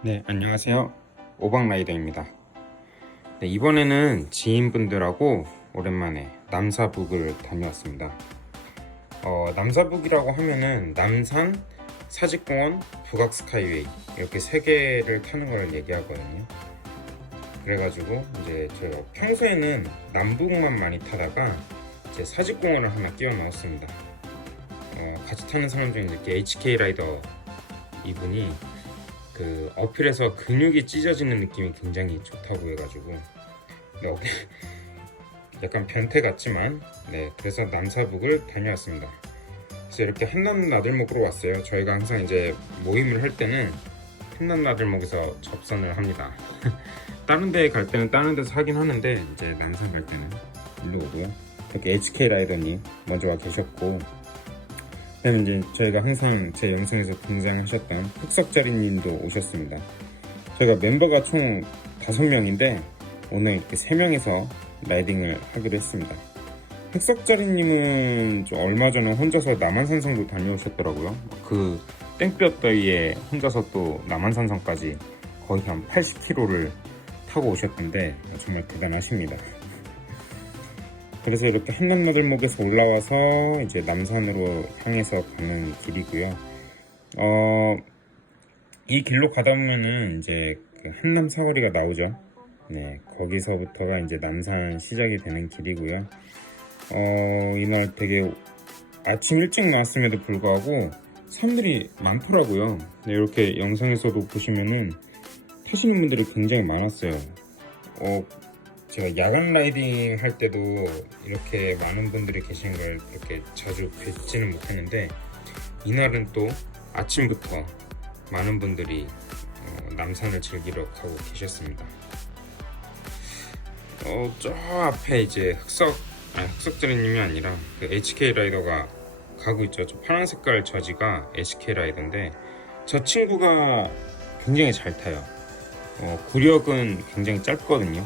네, 안녕하세요. 오박라이더입니다. 네, 이번에는 지인분들하고 오랜만에 남사북을 다녀왔습니다. 남사북이라고 하면은 남산, 사직공원, 북악스카이웨이 이렇게 세 개를 타는 걸 얘기하거든요. 그래가지고 이제 저 평소에는 남북만 많이 타다가 이제 사직공원을 하나 끼워 넣었습니다. 같이 타는 사람 중에 이렇게 HK 라이더 이분이 그 어필에서 근육이 찢어지는 느낌이 굉장히 좋다고 해가지고 네, 약간 변태 같지만 네, 그래서 남사북을 다녀왔습니다. 그래서 이렇게 한남나들목으로 왔어요. 저희가 항상 이제 모임을 할 때는 한남나들목에서 접선을 합니다. 다른 데 갈 때는 다른 데서 하긴 하는데 이제 남산 갈 때는 일로 오고요. 이렇게 HK 라이더님 먼저 와 계셨고, 그다음에 이제 저희가 항상 제 영상에서 등장하셨던 흑석자리님도 오셨습니다. 저희가 멤버가 총 5명인데 오늘 이렇게 3명이서 라이딩을 하기로 했습니다. 흑석자리님은 좀 얼마 전에 혼자서 남한산성도 다녀오셨더라고요. 그 땡볕더위에 혼자서 또 남한산성까지 거의 한 80km를 타고 오셨던데 정말 대단하십니다. 그래서 이렇게 한남나들목에서 올라와서 이제 남산으로 향해서 가는 길이고요. 이 길로 가다 보면은 이제 그 한남 사거리가 나오죠. 네, 거기서부터가 이제 남산 시작이 되는 길이고요. 이날 되게 아침 일찍 나왔음에도 불구하고 사람들이 많더라고요. 네, 이렇게 영상에서도 보시면은 타시는 분들이 굉장히 많았어요. 제가 야간 라이딩 할 때도 이렇게 많은 분들이 계시는 걸 이렇게 자주 뵙지는 못했는데 이날은 또 아침부터 많은 분들이 남산을 즐기러 가고 계셨습니다. 저 앞에 이제 흑석자리님이 아니라 그 HK 라이더가 가고 있죠. 저 파란 색깔 저지가 HK 라이더인데 저 친구가 굉장히 잘 타요. 구력은 굉장히 짧거든요.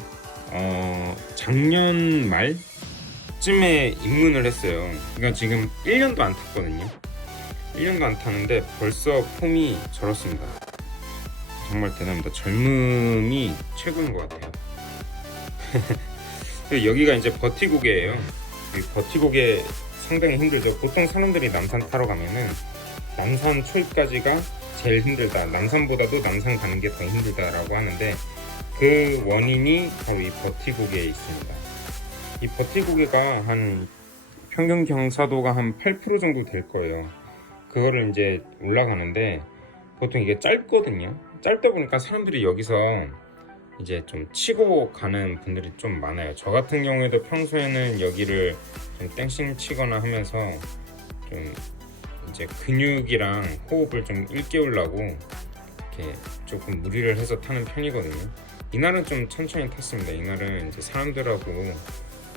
작년 말쯤에 입문을 했어요. 그러니까 지금 1년도 안 탔거든요. 1년도 안 탔는데 벌써 폼이 저렇습니다. 정말 대단합니다. 젊음이 최고인 것 같아요. 여기가 이제 버티고개예요. 이 버티고개 상당히 힘들죠. 보통 사람들이 남산 타러 가면은 남산 초입까지가 제일 힘들다, 남산보다도 남산 가는 게 더 힘들다라고 하는데 그 원인이 바로 이 버티고개에 있습니다. 이 버티고개가 한 평균 경사도가 한 8% 정도 될 거예요. 그거를 이제 올라가는데 보통 이게 짧거든요. 짧다 보니까 사람들이 여기서 이제 좀 치고 가는 분들이 좀 많아요. 저 같은 경우에도 평소에는 여기를 좀 땡싱 치거나 하면서 좀 이제 근육이랑 호흡을 좀 일깨우려고 이렇게 조금 무리를 해서 타는 편이거든요. 이날은 좀 천천히 탔습니다. 이날은 이제 사람들하고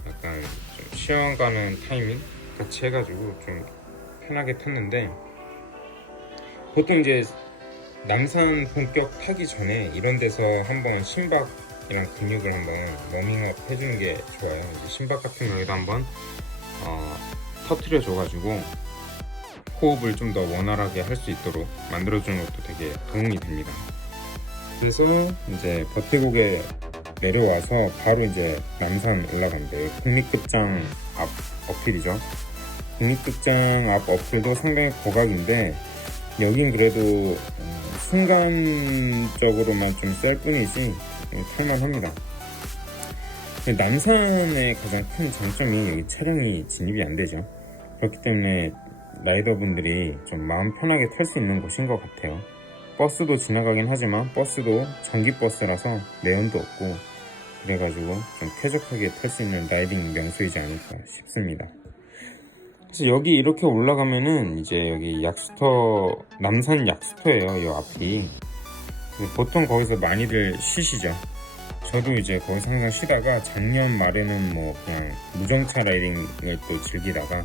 약간 좀 쉬어가는 타이밍 같이 해가지고 좀 편하게 탔는데, 보통 이제 남산 본격 타기 전에 이런 데서 한번 심박이랑 근육을 한번 워밍업 해주는 게 좋아요. 이제 심박 같은 경우에도 한번 터트려 줘가지고 호흡을 좀 더 원활하게 할 수 있도록 만들어주는 것도 되게 도움이 됩니다. 그래서 이제 버티고개 내려와서 바로 이제 남산 올라간대. 국립극장 앞 어필이죠. 국립극장 앞 어필도 상당히 고각인데 여긴 그래도 순간적으로만 좀 셀 뿐이지 탈만합니다. 남산의 가장 큰 장점이 여기 차량이 진입이 안 되죠. 그렇기 때문에 라이더분들이 좀 마음 편하게 탈 수 있는 곳인 것 같아요. 버스도 지나가긴 하지만 버스도 전기버스라서 내연도 없고 그래가지고 좀 쾌적하게 탈 수 있는 라이딩 명소이지 않을까 싶습니다. 그래서 여기 이렇게 올라가면은 이제 여기 약수터, 남산 약수터예요. 이 앞이. 보통 거기서 많이들 쉬시죠. 저도 이제 거기서 항상 쉬다가 작년 말에는 뭐 그냥 무정차 라이딩을 또 즐기다가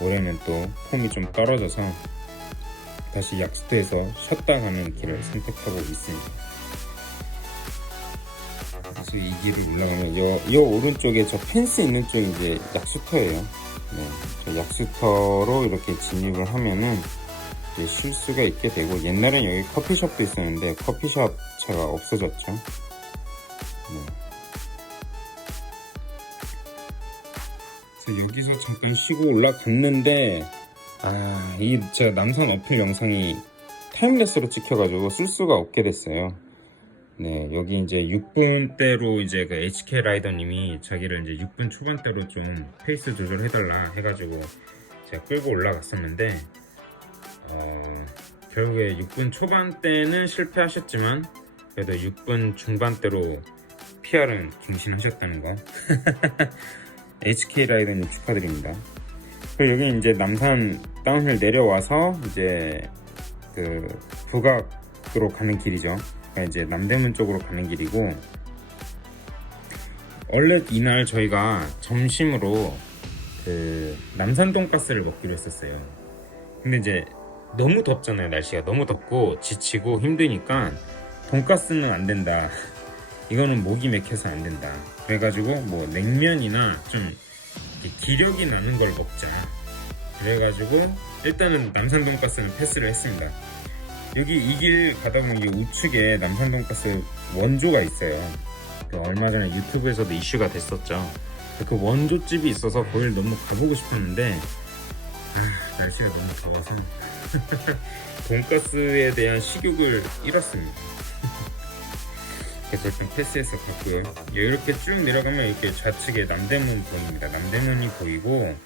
올해는 또 폼이 좀 떨어져서 다시 약수터에서 쉬었다 가는 길을 선택하고 있습니다. 그래서 이 길을 올라가면 요 오른쪽에 저 펜스 있는 쪽이 이제 약수터예요. 네, 저 약수터로 이렇게 진입을 하면은 이제 쉴 수가 있게 되고, 옛날엔 여기 커피숍도 있었는데 커피숍 차가 없어졌죠. 네. 그래서 여기서 잠깐 쉬고 올라갔는데, 이 제가 남산 어필 영상이 타임레스로 찍혀가지고 쓸 수가 없게 됐어요. 네, 여기 이제 6분대로 이제 그 HK 라이더님이 자기를 이제 6분 초반대로 좀 페이스 조절해달라 해가지고 제가 끌고 올라갔었는데, 결국에 6분 초반대는 실패하셨지만 그래도 6분 중반대로 PR은 갱신하셨다는 거. HK 라이더님 축하드립니다. 그리고 여기 이제 남산 다운힐 내려와서 이제 그 북악으로 가는 길이죠. 그러니까 이제 남대문 쪽으로 가는 길이고, 원래 이날 저희가 점심으로 그 남산 돈가스를 먹기로 했었어요. 근데 이제 너무 덥잖아요. 날씨가 너무 덥고 지치고 힘드니까 돈가스는 안 된다. 이거는 목이 맥혀서 안 된다. 그래가지고 뭐 냉면이나 좀 기력이 나는 걸 먹자. 그래가지고 일단은 남산 돈가스는 패스를 했습니다. 여기 이 길 가다 보면 이 우측에 남산 돈가스 원조가 있어요. 그 얼마 전에 유튜브에서도 이슈가 됐었죠. 그 원조집이 있어서 거길 너무 가보고 싶었는데 날씨가 너무 더워서 돈가스에 대한 식욕을 잃었습니다. 그래서 좀 패스해서 갔고요. 이렇게 쭉 내려가면 이렇게 좌측에 남대문 보입니다. 남대문이 보이고,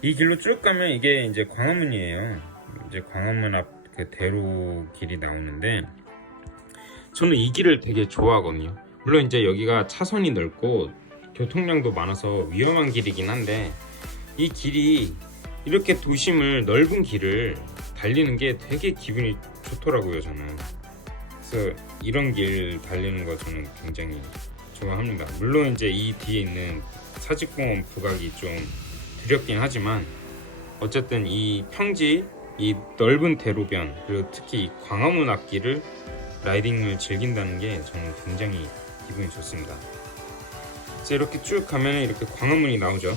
이 길로 쭉 가면 이게 이제 광화문이에요. 이제 광화문 앞 그 대로 길이 나오는데, 저는 이 길을 되게 좋아하거든요. 물론 이제 여기가 차선이 넓고 교통량도 많아서 위험한 길이긴 한데, 이 길이 이렇게 도심을 넓은 길을 달리는 게 되게 기분이 좋더라고요. 저는 그래서 이런 길 달리는 거 저는 굉장히 좋아합니다. 물론 이제 이 뒤에 있는 사직공원 북악이 좀 두렵긴 하지만, 어쨌든 이 평지, 이 넓은 대로변, 그리고 특히 이 광화문 앞길을 라이딩을 즐긴다는 게 저는 굉장히 기분이 좋습니다. 그래서 이렇게 쭉 가면 이렇게 광화문이 나오죠.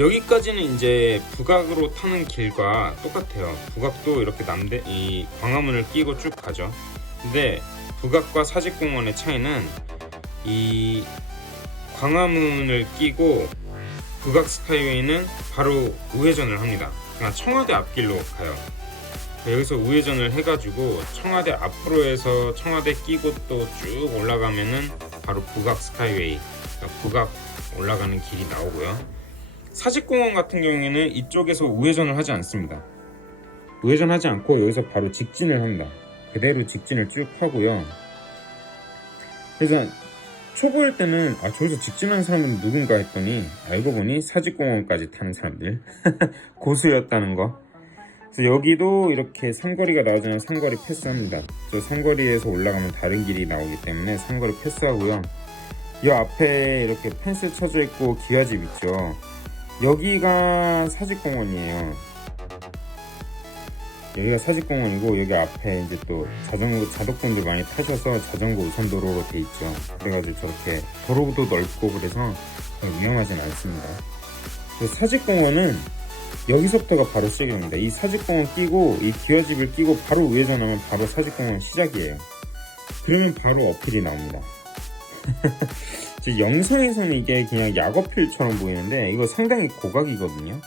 여기까지는 이제 북악으로 타는 길과 똑같아요. 북악도 이렇게 이 광화문을 끼고 쭉 가죠. 근데 북악과 사직공원의 차이는, 이 광화문을 끼고 북악 스카이웨이는 바로 우회전을 합니다. 그냥 청와대 앞길로 가요. 여기서 우회전을 해가지고 청와대 앞으로 해서 청와대 끼고 또 쭉 올라가면은 바로 북악 스카이웨이, 그러니까 북악 올라가는 길이 나오고요. 사직공원 같은 경우에는 이쪽에서 우회전을 하지 않습니다. 우회전하지 않고 여기서 바로 직진을 합니다. 그대로 직진을 쭉 하고요. 그래서 초보일 때는 저기서 직진하는 사람은 누군가 했더니 알고 보니 사직공원까지 타는 사람들 고수였다는 거. 그래서 여기도 이렇게 삼거리가 나오잖아요. 삼거리 패스합니다. 저 삼거리에서 올라가면 다른 길이 나오기 때문에 삼거리 패스하고요. 이 앞에 이렇게 펜스 쳐져 있고 기와집 있죠. 여기가 사직공원이에요. 여기가 사직공원이고, 여기 앞에 이제 또 자덕분들 많이 타셔서 자전거 우선도로로 돼 있죠. 그래가지고 저렇게 도로도 넓고 그래서 위험하진 않습니다. 사직공원은 여기서부터가 바로 시작이 됩니다. 이 사직공원 끼고 이 기와집을 끼고 바로 우회전하면 바로 사직공원 시작이에요. 그러면 바로 어필이 나옵니다. 영상에서는 이게 그냥 약어필처럼 보이는데 이거 상당히 고각이거든요.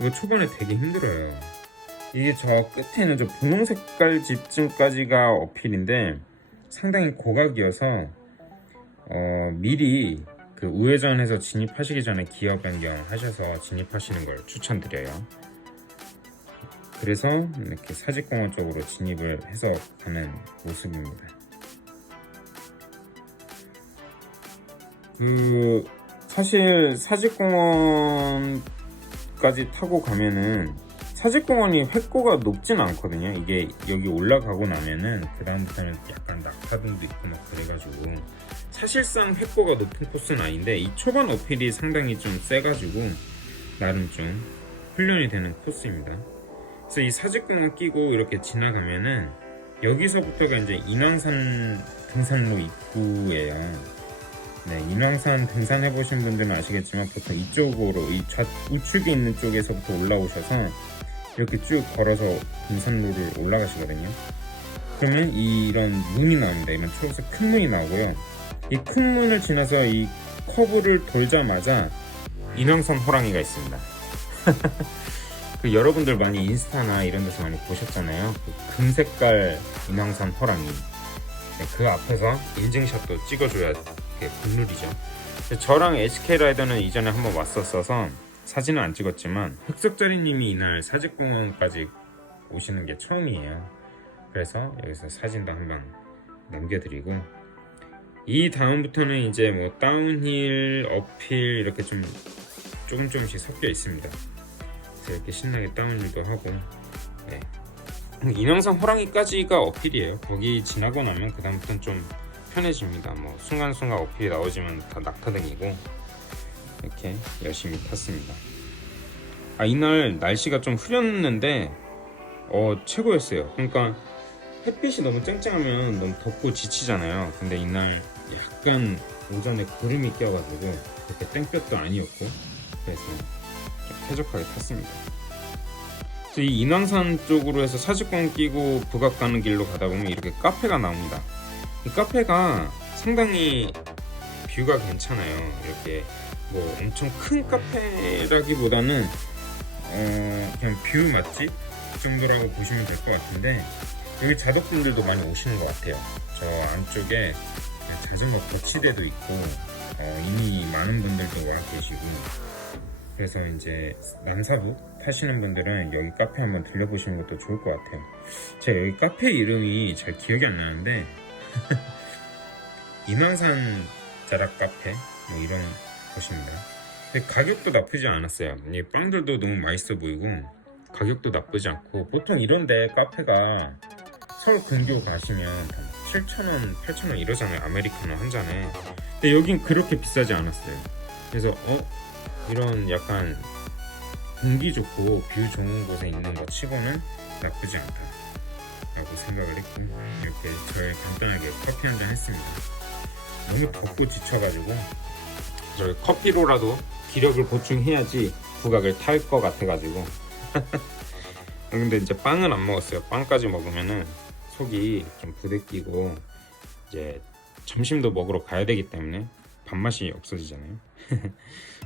이거 초반에 되게 힘들어요. 이게 저 끝에는 저 분홍 색깔 집쯤까지가 어필인데 상당히 고각이어서 미리 그 우회전해서 진입하시기 전에 기어 변경 하셔서 진입하시는 걸 추천드려요. 그래서 이렇게 사직공원 쪽으로 진입을 해서 가는 모습입니다. 사실 사직공원까지 타고 가면은 사직공원이 획고가 높진 않거든요. 이게 여기 올라가고 나면은 그 다음부터는 약간 낙하등도 있고 막 그래가지고 사실상 획고가 높은 코스는 아닌데, 이 초반 어필이 상당히 좀 세가지고 나름 좀 훈련이 되는 코스입니다. 그래서 이 사직공원 끼고 이렇게 지나가면은 여기서부터가 이제 인왕산 등산로 입구예요. 네, 인왕산 등산해보신 분들은 아시겠지만 보통 이쪽으로 이 우측에 있는 쪽에서부터 올라오셔서 이렇게 쭉 걸어서 등산로를 올라가시거든요. 그러면 이런 문이 나옵니다. 이런 초록색 큰 문이 나오고요. 이 큰 문을 지나서 이 커브를 돌자마자 인왕산 호랑이가 있습니다. 그 여러분들 많이 인스타나 이런 데서 많이 보셨잖아요. 그 금색깔 인왕산 호랑이. 네, 그 앞에서 인증샷도 찍어줘야 그게 국룰이죠. 저랑 HK 라이더는 이전에 한번 왔었어서 사진은 안 찍었지만 흑석자리님이 이날 사직공원까지 오시는 게 처음이에요. 그래서 여기서 사진도 한번 남겨드리고, 이 다음부터는 이제 뭐 다운힐, 업힐 이렇게 좀 조금씩 섞여 있습니다. 그래서 이렇게 신나게 다운힐도 하고, 네. 인왕산 호랑이까지가 어필이에요. 거기 지나고 나면 그 다음부터는 좀 편해집니다. 뭐 순간순간 어필이 나오지만 다 낙하등이고, 이렇게 열심히 탔습니다. 이날 날씨가 좀 흐렸는데 최고였어요. 그러니까 햇빛이 너무 쨍쨍하면 너무 덥고 지치잖아요. 근데 이날 약간 오전에 구름이 껴가지고 그렇게 땡볕도 아니었고, 그래서 좀 쾌적하게 탔습니다. 이 인왕산 쪽으로 해서 사직공원 끼고 북악 가는 길로 가다 보면 이렇게 카페가 나옵니다. 이 카페가 상당히 뷰가 괜찮아요. 이렇게 뭐 엄청 큰 카페라기보다는 그냥 뷰 맛집 정도라고 보시면 될 것 같은데, 여기 자덕분들도 많이 오시는 것 같아요. 저 안쪽에 자전거 거치대도 있고 이미 많은 분들도 와 계시고, 그래서 이제 남사북 타시는 분들은 여기 카페 한번 들려보시는 것도 좋을 것 같아요. 제가 여기 카페 이름이 잘 기억이 안 나는데 인왕산 자락 카페 뭐 이런 곳입니다. 근데 가격도 나쁘지 않았어요. 이 빵들도 너무 맛있어 보이고 가격도 나쁘지 않고, 보통 이런데 카페가 서울 근교 가시면 7,000원, 8,000원 이러잖아요. 아메리카노 한 잔에. 근데 여긴 그렇게 비싸지 않았어요. 그래서 이런 약간 공기 좋고 뷰 좋은 곳에 있는 것 치고는 나쁘지 않다 라고 생각을 했고, 이렇게 저희 간단하게 커피 한잔 했습니다. 너무 덥고 지쳐가지고 저희 커피로라도 기력을 보충해야지 북악을 탈 것 같아가지고 근데 이제 빵은 안 먹었어요. 빵까지 먹으면은 속이 좀 부대끼고 이제 점심도 먹으러 가야 되기 때문에 밥맛이 없어지잖아요.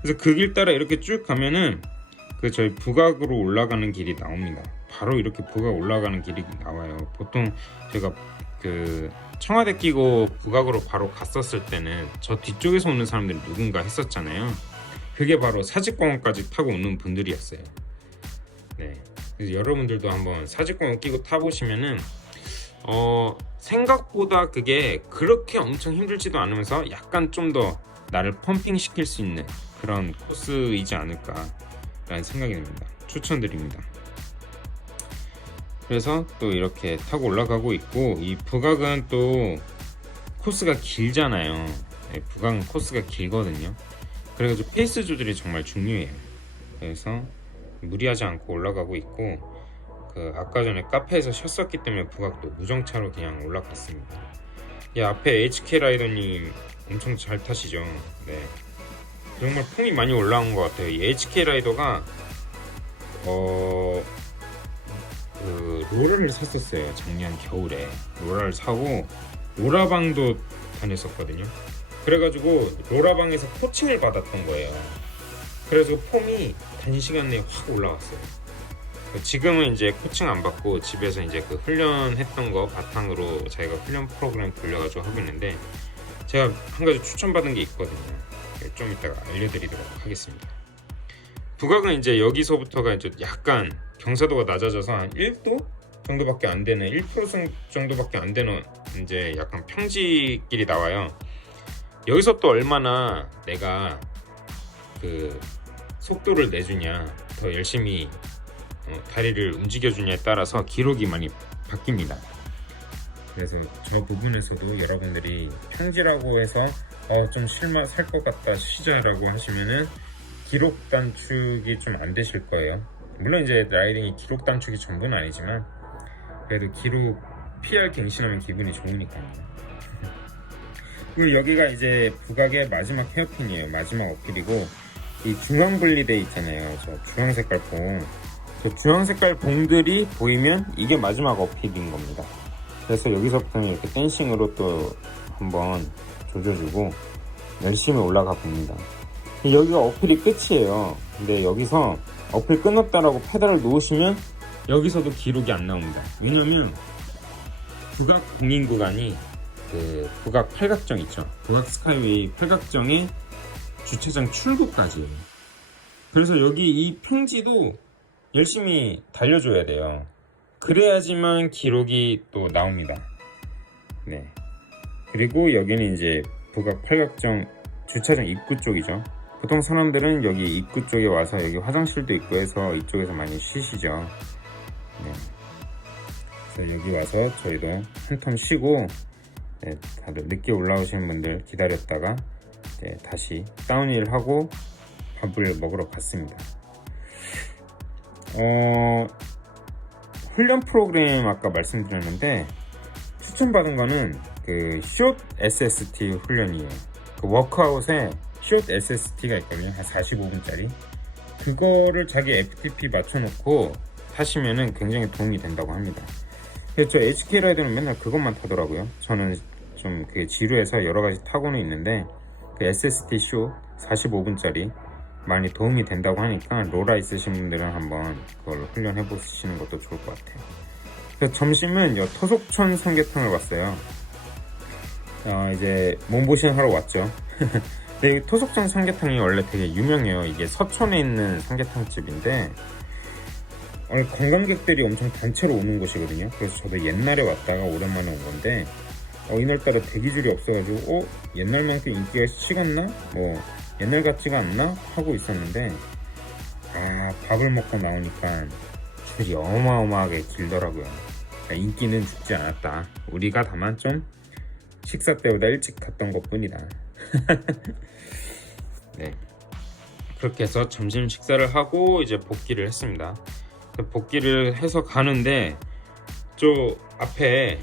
그래서 그 길 따라 이렇게 쭉 가면은 그 저희 북악으로 올라가는 길이 나옵니다. 바로 이렇게 북악 올라가는 길이 나와요. 보통 제가 그 청와대 끼고 북악으로 바로 갔었을 때는 저 뒤쪽에서 오는 사람들이 누군가 했었잖아요. 그게 바로 사직공원까지 타고 오는 분들이었어요. 네, 그래서 여러분들도 한번 사직공원 끼고 타보시면은 생각보다 그게 그렇게 엄청 힘들지도 않으면서 약간 좀 더 나를 펌핑 시킬 수 있는 그런 코스이지 않을까 라는 생각이 듭니다. 추천드립니다. 그래서 또 이렇게 타고 올라가고 있고, 이 북악은 또 코스가 길잖아요. 네, 북악은 코스가 길거든요. 그래가지고 페이스 조절이 정말 중요해요. 그래서 무리하지 않고 올라가고 있고, 그 아까 전에 카페에서 쉬었었기 때문에 북악도 무정차로 그냥 올라갔습니다. 이 앞에 HK 라이더님 엄청 잘 타시죠. 네, 정말 폼이 많이 올라온 것 같아요. 이 HK 라이더가 그 로라를 샀었어요. 작년 겨울에 로라를 사고 로라방도 다녔었거든요. 그래가지고 로라방에서 코칭을 받았던 거예요. 그래서 폼이 단시간 내에 확 올라왔어요. 지금은 이제 코칭 안 받고 집에서 이제 그 훈련했던 거 바탕으로 자기가 훈련 프로그램 돌려가지고 하고 있는데, 제가 한 가지 추천받은 게 있거든요. 좀 이따가 알려드리도록 하겠습니다. 북악은 이제 여기서부터가 이제 약간 경사도가 낮아져서 한 1도 정도밖에 안 되는, 1% 정도밖에 안 되는 이제 약간 평지길이 나와요. 여기서 또 얼마나 내가 그 속도를 내주냐, 더 열심히 다리를 움직여주냐에 따라서 기록이 많이 바뀝니다. 그래서 저 부분에서도 여러분들이 평지라고 해서 좀 살 것 같다 쉬자라고 하시면은 기록 단축이 좀 안 되실 거예요. 물론 이제 라이딩이 기록 단축이 전부는 아니지만 그래도 기록 PR 갱신하면 기분이 좋으니까요. 그리고 여기가 이제 북악의 마지막 헤어핀이에요. 마지막 어필이고, 이 중앙 분리대 있잖아요. 저 주황 색깔 폼, 저 주황 색깔 봉들이 보이면 이게 마지막 어필인 겁니다. 그래서 여기서부터는 이렇게 댄싱으로 또 한번 조져주고 열심히 올라가 봅니다. 여기가 어필이 끝이에요. 근데 여기서 어필 끊었다라고 페달을 놓으시면 여기서도 기록이 안 나옵니다. 왜냐면 북악 공인 구간이 그 북악 팔각정 있죠. 북악 스카이웨이 팔각정의 주차장 출구까지예요. 그래서 여기 이 평지도 열심히 달려줘야 돼요. 그래야지만 기록이 또 나옵니다. 네. 그리고 여기는 이제 북악 팔각정 주차장 입구 쪽이죠. 보통 사람들은 여기 입구 쪽에 와서 여기 화장실도 있고 해서 이쪽에서 많이 쉬시죠. 네. 그래서 여기 와서 저희도 한텀 쉬고, 네, 다들 늦게 올라오시는 분들 기다렸다가 이제 다시 다운힐 하고 밥을 먹으러 갔습니다. 훈련 프로그램 아까 말씀드렸는데 추천받은 거는 그 숏 SST 훈련이에요. 그 워크아웃에 숏 SST가 있거든요. 한 45분짜리. 그거를 자기 FTP 맞춰놓고 타시면은 굉장히 도움이 된다고 합니다. 그래서 저 HK 라이더는 맨날 그것만 타더라고요. 저는 좀 그게 지루해서 여러 가지 타고는 있는데 그 SST 숏 45분짜리 많이 도움이 된다고 하니까 로라 있으신 분들은 한번 그걸 훈련해 보시는 것도 좋을 것 같아요. 그래서 점심은 토속촌 삼계탕을 봤어요. 이제 몸보신 하러 왔죠. 근데 이 토속촌 삼계탕이 원래 되게 유명해요. 이게 서촌에 있는 삼계탕집인데 관광객들이 엄청 단체로 오는 곳이거든요. 그래서 저도 옛날에 왔다가 오랜만에 온 건데 이날따라 대기줄이 없어가지고 옛날만큼 인기가 식었나? 뭐 옛날 같지가 않나? 하고 있었는데 밥을 먹고 나오니까 줄이 어마어마하게 길더라고요. 그러니까 인기는 죽지 않았다. 우리가 다만 좀 식사 때보다 일찍 갔던 것 뿐이다. 네. 그렇게 해서 점심 식사를 하고 이제 복귀를 했습니다. 복귀를 해서 가는데 저 앞에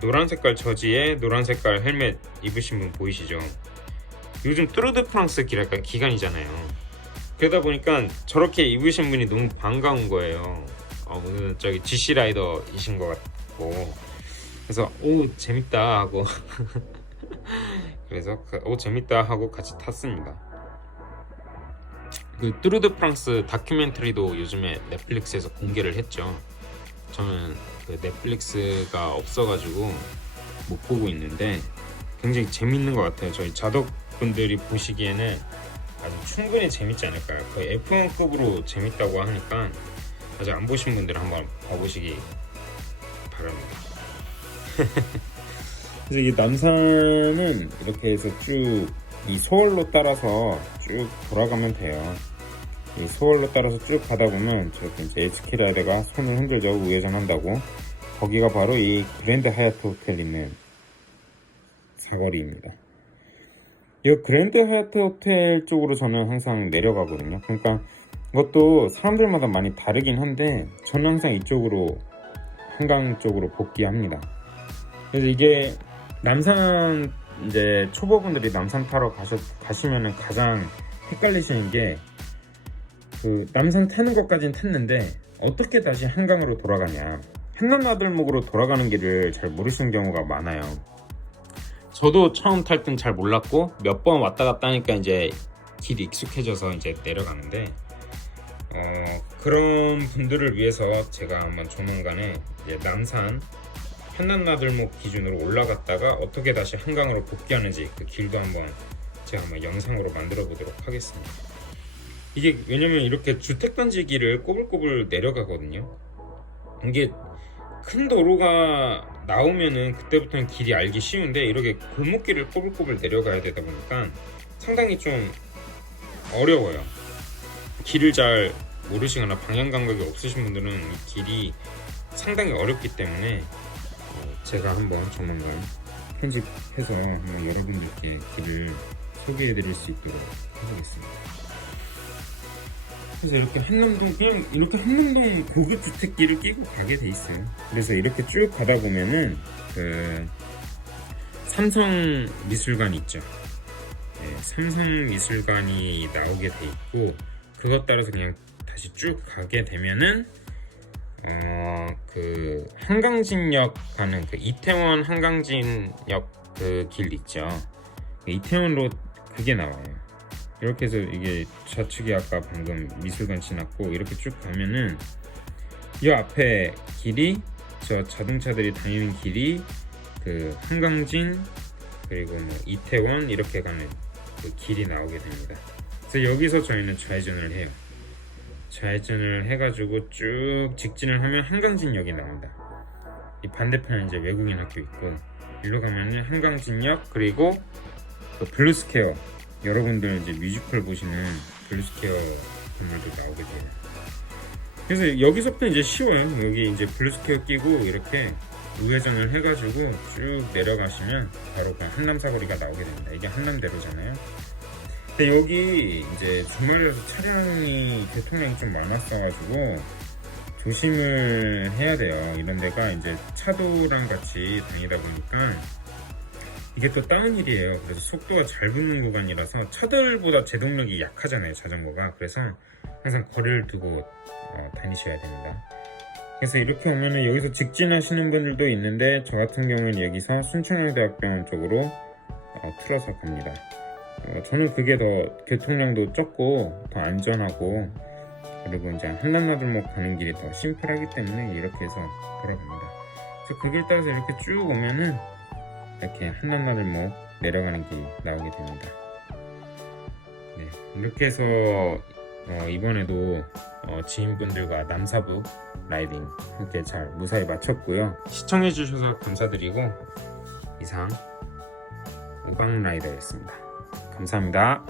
노란 색깔 저지에 노란 색깔 헬멧 입으신 분 보이시죠? 요즘 뚜르 드 프랑스 기간이잖아요. 그러다 보니까 저렇게 입으신 분이 너무 반가운 거예요. 오늘 저기 GC 라이더이신 것 같고, 그래서 재밌다 하고 그래서 재밌다 하고 같이 탔습니다. 그 뚜르 드 프랑스 다큐멘터리도 요즘에 넷플릭스에서 공개를 했죠. 저는 그 넷플릭스가 없어가지고 못 보고 있는데 굉장히 재밌는 것 같아요. 저희 자덕분들이 보시기에는 아주 충분히 재밌지 않을까요? 거의 F1급으로 재밌다고 하니까 아직 안 보신 분들은 한번 봐보시기 바랍니다. 그래서 이 남산은 이렇게 해서 쭉 이 소월로 따라서 쭉 돌아가면 돼요. 이 소월로 따라서 쭉 가다 보면 저렇게 이제 HK 라이더가 손을 흔들죠. 우회전한다고. 거기가 바로 이 그랜드 하얏트 호텔 있는 사거리입니다. 이 그랜드 하얏트 호텔 쪽으로 저는 항상 내려가거든요. 그러니까 이것도 사람들마다 많이 다르긴 한데 저는 항상 이쪽으로 한강 쪽으로 복귀합니다. 그래서 이게 남산 이제 초보분들이 남산 타러 가시면은 가장 헷갈리시는 게 그 남산 타는 것까지는 탔는데 어떻게 다시 한강으로 돌아가냐, 한남나들목으로 돌아가는 길을 잘 모르시는 경우가 많아요. 저도 처음 탈 땐 잘 몰랐고 몇 번 왔다 갔다 하니까 이제 길이 익숙해져서 이제 내려가는데 그런 분들을 위해서 제가 아마 조만간에 이제 남산 한남나들목 기준으로 올라갔다가 어떻게 다시 한강으로 복귀하는지 그 길도 한번 제가 아마 영상으로 만들어 보도록 하겠습니다. 이게 왜냐면 이렇게 주택단지 길을 꼬불꼬불 내려가거든요. 이게 큰 도로가 나오면은 그때부터는 길이 알기 쉬운데 이렇게 골목길을 꼬불꼬불 내려가야 되다 보니까 상당히 좀 어려워요. 길을 잘 모르시거나 방향 감각이 없으신 분들은 이 길이 상당히 어렵기 때문에 제가 한번 조만간 편집해서 한번 여러분들께 길을 소개해 드릴 수 있도록 해보겠습니다. 그래서 이렇게 한남동 고급 주택길을 끼고 가게 돼 있어요. 그래서 이렇게 쭉 가다 보면은 그 삼성 미술관 있죠. 네, 삼성 미술관이 나오게 돼 있고 그것 따라서 그냥 다시 쭉 가게 되면은 그 한강진역 가는 그 이태원 한강진역 그 길 있죠. 이태원로 그게 나와요. 이렇게 해서 이게 좌측이 아까 방금 미술관 지났고 이렇게 쭉 가면은 이 앞에 길이 저 자동차들이 다니는 길이 그 한강진 그리고 뭐 이태원 이렇게 가는 그 길이 나오게 됩니다. 그래서 여기서 저희는 좌회전을 해요. 좌회전을 해가지고 쭉 직진을 하면 한강진역이 나옵니다. 이 반대편에 이제 외국인 학교 있고 일로 가면은 한강진역 그리고 그 블루스퀘어 여러분들 이제 뮤지컬 보시는 블루스퀘어 건물도 나오게 돼요. 그래서 여기서부터 이제 쉬워요. 여기 이제 블루스퀘어 끼고 이렇게 우회전을 해가지고 쭉 내려가시면 바로 그 한남사거리가 나오게 됩니다. 이게 한남대로잖아요. 근데 여기 이제 주말이라서 차량이 교통량이 좀 많았어가지고 조심을 해야 돼요. 이런 데가 이제 차도랑 같이 다니다 보니까 이게 또 다운힐이에요. 그래서 속도가 잘 붙는 구간이라서 차들보다 제동력이 약하잖아요, 자전거가. 그래서 항상 거리를 두고 다니셔야 됩니다. 그래서 이렇게 오면은 여기서 직진하시는 분들도 있는데 저 같은 경우는 여기서 순천향대학병원 쪽으로 틀어서 갑니다. 저는 그게 더 교통량도 적고 더 안전하고 그리고 이제 한남나들목 가는 길이 더 심플하기 때문에 이렇게 해서 돌아갑니다. 그래서 그 길 따라서 이렇게 쭉 오면은 이렇게 한남나들목 내려가는 길이 나오게 됩니다. 네, 이렇게 해서 이번에도 지인분들과 남사북 라이딩 함께 잘 무사히 마쳤고요. 시청해주셔서 감사드리고 이상 우방라이더였습니다. 감사합니다.